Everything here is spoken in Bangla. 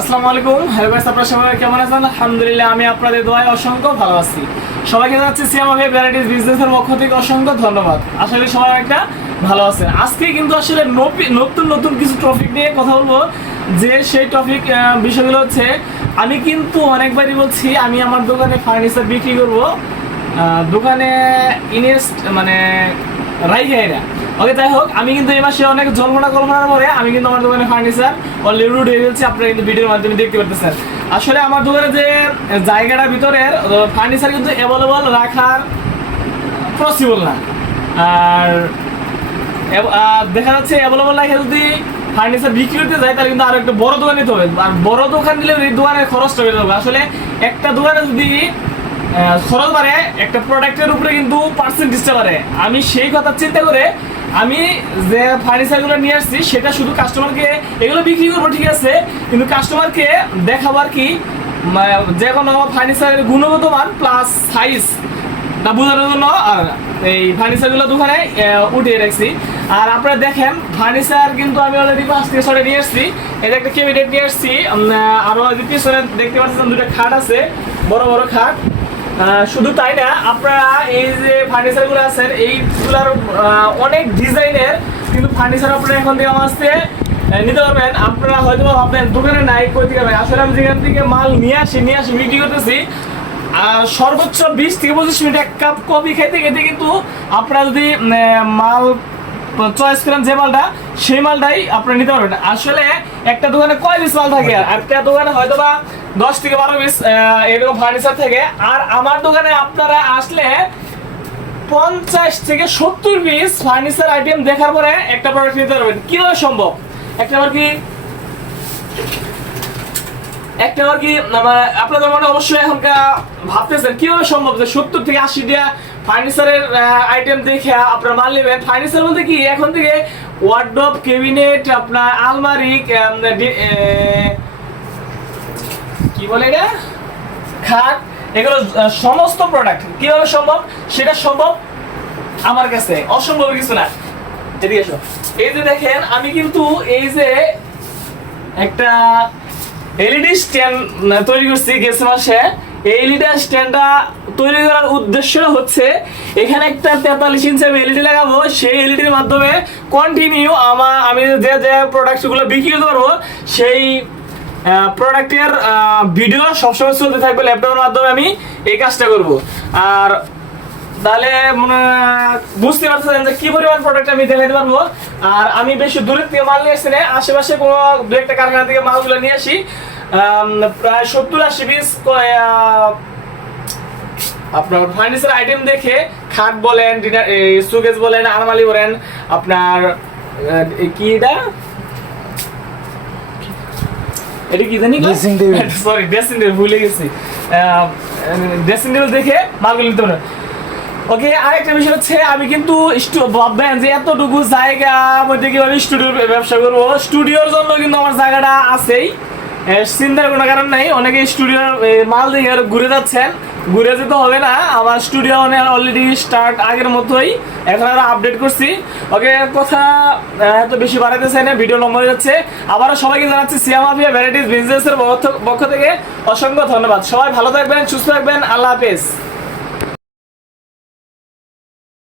আসসালামু আলাইকুম। হ্যালো গাইস, আপনারা সবাই কেমন আছেন? আলহামদুলিল্লাহ, আমি আপনাদের দোয়ায় অসংখ্য ভালো আছি। সবাইকে জানাচ্ছি সিয়াম ভাই ভ্যারাইটিস বিজনেসের পক্ষ থেকে অসংখ্য ধন্যবাদ। আশা করি সবাই একটা ভালো আছেন। আজকে কিন্তু আসলে নতুন নতুন কিছু টপিক নিয়ে কথা বলবো, যে সেই টপিক বিষয়গুলো হচ্ছে, আমি কিন্তু অনেকবারই বলছি আমি আমার দোকানে ফার্নিচার বিক্রি করব, দোকানে ইনভেস্ট মানে রাইখাই না। ওকে, যাই হোক, আমি কিন্তু এই মাসে অনেক কল্পনার পরে আমি কিন্তু আমার দোকানে ফার্নিচার অলরেডি উঠে ফেলছি। আপনারা কিন্তু ভিডিওর মাধ্যমে দেখতে পারতেছেন। আসলে আমার দোকানে যে জায়গাটা ভিতরের ফার্নিচার কিন্তু অ্যাভেলেবল রাখার পসিবল না। আর দেখা যাচ্ছে অ্যাভেলেবল রাখে যদি ফার্নিচার বিক্রি করতে যায়, তাহলে কিন্তু আরো একটা বড় দোকান নিতে হবে। আর বড় দোকান দিলে এই দোকানের খরচটা বেড়ে যাবে। আসলে একটা দোকানে যদি খরচ বাড়ে, একটা প্রোডাক্টের উপরে কিন্তু পার্সেন্টেজটা বাড়ে। আমি সেই কথা চিন্তা করে আমি যে ফার্নিচারগুলো নিয়ে আসছি, সেটা শুধু কাস্টমারকে এগুলো বিক্রি করবো, ঠিক আছে, কিন্তু কাস্টমারকে দেখাবার কি যে কোনো ফার্নিচারের গুণগত মান প্লাস সাইজ তা বোঝানোর জন্য এই ফার্নিচারগুলো দোকানে উঠিয়ে রাখছি। আর আপনারা দেখেন, ফার্নিচার কিন্তু আমি অলরেডি 5 থেকে 6টা নিয়ে আসছি। এটা একটা ক্যাবিনেট নিয়ে আসছি, আরও পিছনে দেখতে পাচ্ছেন দুটো খাট আছে, বড় বড় খাট। শুধু তাই না, আপনারা এই যে ফার্নিচারগুলো আছেন, এইগুলোর অনেক ডিজাইনের কিন্তু ফার্নিচার আপনারা এখন থেকে আমার কাছে নিতে পারবেন। আপনারা হয়তো ভাববেন দোকানে নাই, কই থেকে ভাই? আসলে আমি যেখান থেকে মাল নিয়ে আসি বিক্রি করতেছি, সর্বোচ্চ 20 থেকে 25 মিনিট এক কাপ কফি খেতে খেতে কিন্তু আপনারা যদি মাল চয়েস করেন যে মালটা, সেই মালটাই আপনারা নিতে পারবেন। আসলে একটা দোকানে কয় পিস মাল থাকে? একটা দোকানে হয়তো বা 10 থেকে 12 পিস এরকম ফার্নিচার থেকে। আর আমার দোকানে আপনারা আসলে 50 থেকে 70 পিস ফার্নিচার আইটেম দেখার পরে একটা প্রোডাক্ট নিতে পারবেন। কিভাবে সম্ভব? একটা বার কি আপনাদের মনে অবশ্যই এখনকার ভাবতেছেন কিভাবে সম্ভব যে 70 থেকে 80টা ফার্নিচারের আইটেম দেখে আপনার মাল নেবেন। ফার্নিচার বলতে কি, এখন থেকে ওয়ার্ডরোব, ক্যাবিনেট, আপনার আলমারি, কি বলে এটা, খাট, এগুলো সমস্ত প্রোডাক্ট কিভাবে সম্ভব? সেটা সম্ভব আমার কাছে, অসম্ভব কিছু না। এদিকে এসো। এই যে দেখেন, আমি কিন্তু এই যে একটা এলইডি স্ট্যান্ড তৈরি করছি গেছে মাসে। এই এলইডি স্ট্যান্ডটা তৈরি করার উদ্দেশ্য হচ্ছে, এখানে একটা 43 ইঞ্চি আমি এলইডি লাগাবো। সেই এলইডির মাধ্যমে কন্টিনিউ আমি যে যে প্রোডাক্টগুলো বিক্রি করতে পারবো, সেই প্রোডাক্টের ভিডিও সবসময় চলতে থাকবে ল্যাপটপের মাধ্যমে। আমি এই কাজটা করব। আর তাহলে বুঝতে পারছেন যে কি পরিমাণ প্রোডাক্ট আমি দেখাতে পারবো। আর আমি বেশি দূরের থেকে মাল নিয়ে আসছি না, আশেপাশে কোনো দু একটা কারখানা থেকে মালগুলো নিয়ে আসি। প্রায় 70-80 পিস আপনার ফার্নিচার আইটেম দেখে, খাট বলেন, সুকেস বলেন, আলমারি বলেন, আপনার কি এটা কি জানি, সরি, ড্রেসিং টেবিল ভুলে গেছি। ড্রেসিং টেবিল দেখে মালগুলো নিতে পারেন। ওকে, আরেকটা বিষয় হচ্ছে, আমি কিন্তু ভাববেন যে এতটুকু জায়গা মধ্যে কিভাবে স্টুডিওর ব্যবসা করবো। স্টুডিওর জন্য কিন্তু আমার জায়গাটা আছেই, চিন্তার কোনো কারণ নাই। অনেকে স্টুডিওর মাল দেখে ঘুরে যাচ্ছেন, ঘুরে যেতে হবে না। আমার স্টুডিও অলরেডি স্টার্ট আগের মতোই, এখন আরো আপডেট করছি। ওকে, কথা এত বেশি বাড়াতে চাই না, ভিডিও নম্বর যাচ্ছে। আবারও সবাইকে জানাচ্ছি সিয়াম আফিয়া ভ্যারাইটিস বিজনেসের পক্ষ থেকে অসংখ্য ধন্যবাদ। সবাই ভালো থাকবেন, সুস্থ থাকবেন, আল্লাহ হাফেজ।